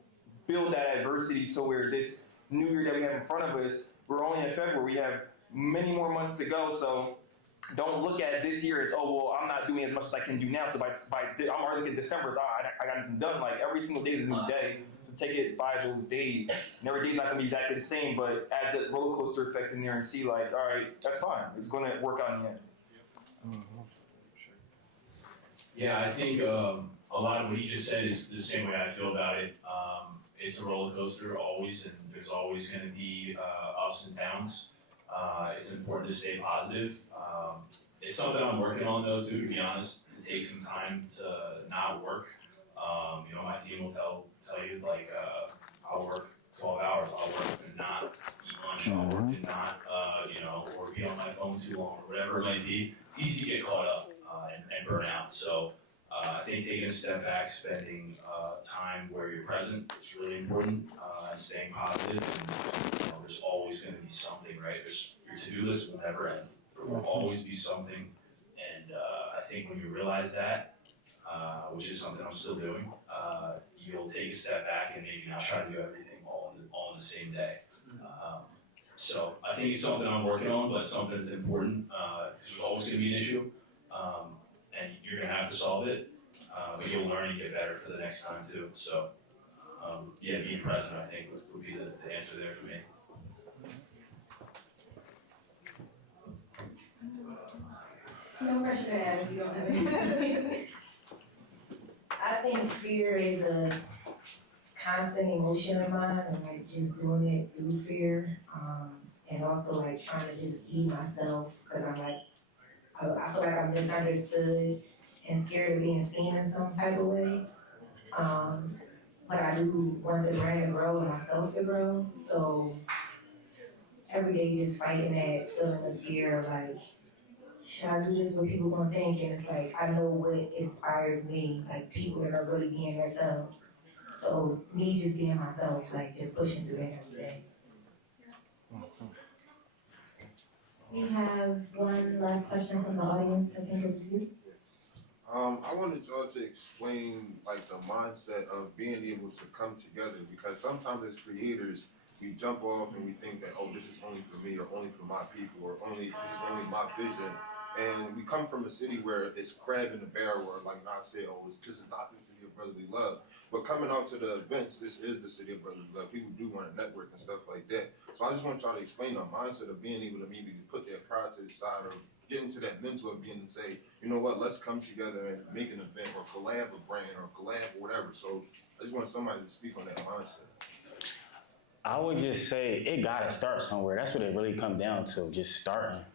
build that adversity. So where this new year that we have in front of us, we're only in February. We have many more months to go. So don't look at this year as, oh, well, I'm not doing as much as I can do now. So by I'm already looking at December, so I got it done. Like, every single day is a new day. So take it by those days. And every day's not going to be exactly the same, but add the roller coaster effect in there and see, like, all right, that's fine. It's going to work out in the end. Yeah, I think a lot of what he just said is the same way I feel about it. It's a roller coaster always, and there's always going to be ups and downs. It's important to stay positive. It's something I'm working on, though, too, to be honest, to take some time to not work. You know, my team will tell you, like, I'll work 12 hours, I'll work and not eat lunch, I'll work and not, you know, or be on my phone too long, or whatever it might be. It's easy to get caught up and burn out. So I think taking a step back, spending time where you're present is really important, and staying positive. And, you know, there's always going to be something, right? Your to-do list will never end. There will always be something. And I think when you realize that, which is something I'm still doing, you'll take a step back and maybe not try to do everything all in the same day. So I think it's something I'm working on, but something that's important. There's always going to be an issue, and you're going to have to solve it, but you'll learn and get better for the next time too. So yeah, being present, I think, would be the answer there for me. No pressure to add if you don't have anything. I think fear is a constant emotion of mine, and like just doing it through fear, and also like trying to just eat myself, because I'm like I feel like I'm misunderstood and scared of being seen in some type of way. But I do want the brand to grow and myself to grow. So every day just fighting that feeling of fear of like, should I do this? What people gonna think? And it's like, I know what inspires me, like people that are really being themselves. So me just being myself, like just pushing through that every day. We have one last question from the audience. I think it's you. I wanted y'all to explain like the mindset of being able to come together, because sometimes as creators, we jump off and we think that, oh, this is only for me or only for my people or this is only my vision. And we come from a city where it's crab in the barrel, where like Nas said, oh, this is not the city of brotherly love. But coming out to the events, this is the city of brotherly love. People do want to network and stuff like that. So I just want y'all to explain the mindset of being able to maybe put that pride to the side, or get into that mental of being to say, you know what, let's come together and make an event or collab a brand or collab or whatever. So I just want somebody to speak on that mindset. I would just say it gotta start somewhere. That's what it really come down to, just starting.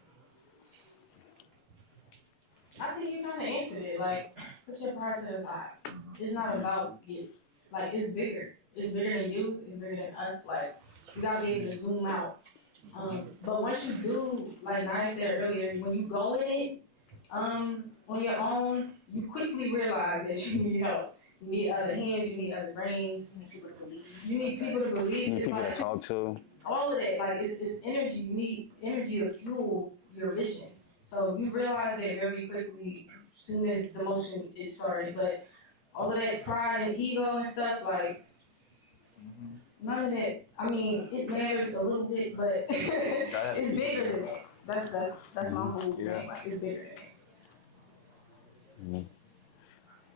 I think you kind of answered it. Like, put your pride to the side. It's not about you. Like, it's bigger. It's bigger than you. It's bigger than us. Like, you gotta be able to zoom out. But once you do, like Niare said earlier, when you go in it on your own, you quickly realize that you need help. You need other hands. You need other brains. You need people to believe. You need people to believe. You need people to talk to. All of that. Like, it's energy. You need energy to fuel your vision. So you realize that very quickly, as soon as the motion is started. But all of that pride and ego and stuff, like, none of that. I mean, it matters a little bit, but it's bigger than that. That's my whole thing. Like, it's bigger than that.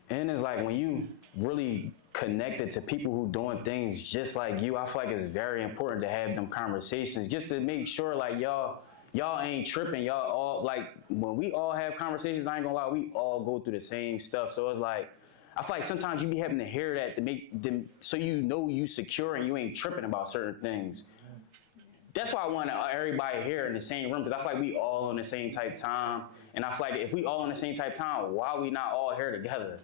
And it's like when you really connected to people who doing things just like you, I feel like it's very important to have them conversations just to make sure like y'all ain't tripping. Y'all all, like, when we all have conversations, I ain't gonna lie, we all go through the same stuff. So it's like, I feel like sometimes you be having to hear that to make them, so you know you secure and you ain't tripping about certain things. That's why I want everybody here in the same room, because I feel like we all on the same type time. And I feel like if we all on the same type time, why are we not all here together?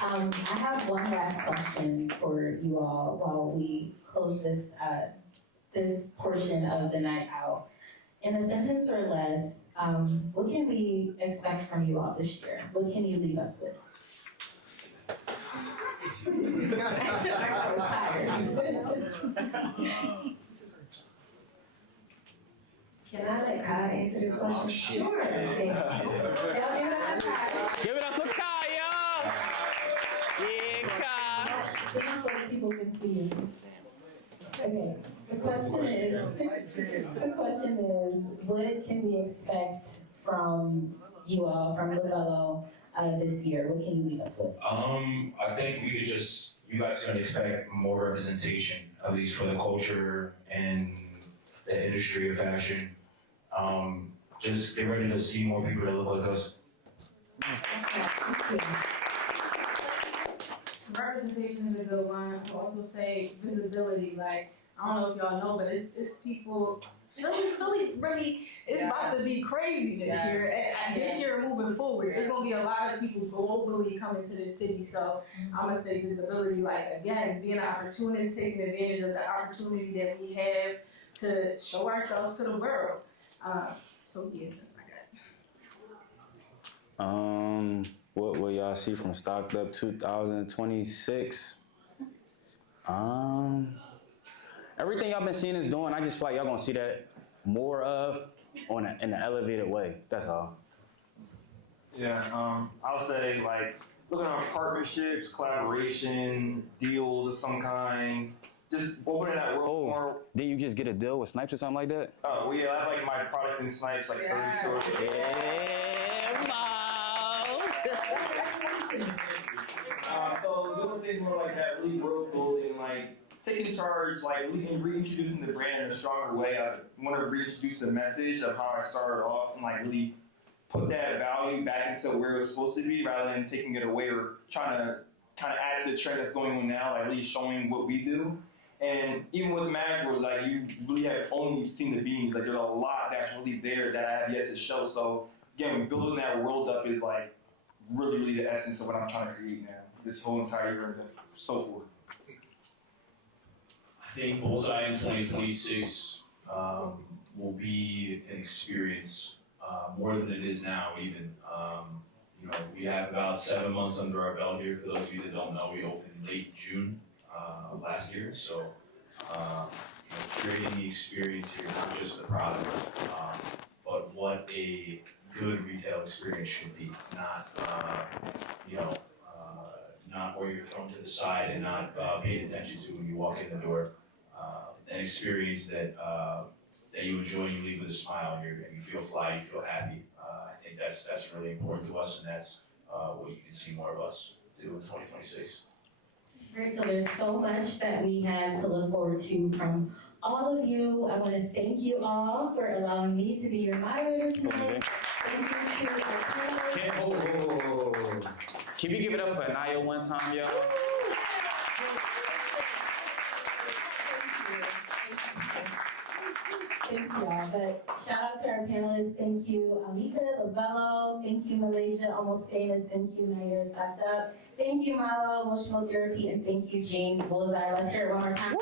I have one last question for you all while we close this this portion of the night out. In a sentence or less, what can we expect from you all this year? What can you leave us with? I was tired. Can I let Kai answer this question? Sure. Give it up for Kaya! Yeah, Kaya! So that people can see you. Okay, the question is, what can we expect from you all, from Lovello, this year? What can you leave us with? I think you guys can expect more representation, at least for the culture and the industry of fashion. Just get ready to see more people that look like us. Representation is a good one. I'll also say visibility. Like, I don't know if y'all know, but it's people. Philly really is about to be crazy this year. And this year moving forward, there's gonna be a lot of people globally coming to this city. So I'm gonna say visibility. Like, again, being an opportunist, taking advantage of the opportunity that we have to show ourselves to the world. So yeah, that's my guy. What will y'all see from StockedUp 2026? Everything y'all been seeing us doing, I just feel like y'all gonna see that more of in an elevated way. That's all. Yeah, I'll say like looking at partnerships, collaboration, deals of some kind. Just opening that world more. Did you just get a deal with Snipes or something like that? Oh, well, yeah, I have like my product in Snipes, like 30 stores. Yeah, Mo! So doing things more like that, really world building, like taking charge, like really reintroducing the brand in a stronger way. I want to reintroduce the message of how I started off and like really put that value back into where it was supposed to be, rather than taking it away or trying to kind of add to the trend that's going on now, like really showing what we do. And even with macros, like you really have only seen the beans. Like there's a lot that's really there that I have yet to show. So again, building that world up is like really the essence of what I'm trying to create now. This whole entire year and so forth. I think Bullseye in 2026 will be an experience more than it is now even. You know, we have about 7 months under our belt here. For those of you that don't know, we opened late June of last year. So, you know, creating the experience here, not just the product, but what a good retail experience should be. Not, you know, not where you're thrown to the side and not paid attention to when you walk in the door. An experience that that you enjoy and you leave with a smile and you feel fly, you feel happy. I think that's really important to us, and that's what you can see more of us do in 2026. Great, so there's so much that we have to look forward to from all of you. I want to thank you all for allowing me to be your moderator tonight. Thank you to our panelists. Can we give it up for Aniyah one time, yo? Thank you all, but shout out to our panelists. Thank you, Aniyah, Lovello. Thank you, Melasia, Almost Famous. Thank you, Niare, StockedUp. Thank you, Malo, Emotional Therapy. And thank you, James, Bullseye. Let's hear it one more time.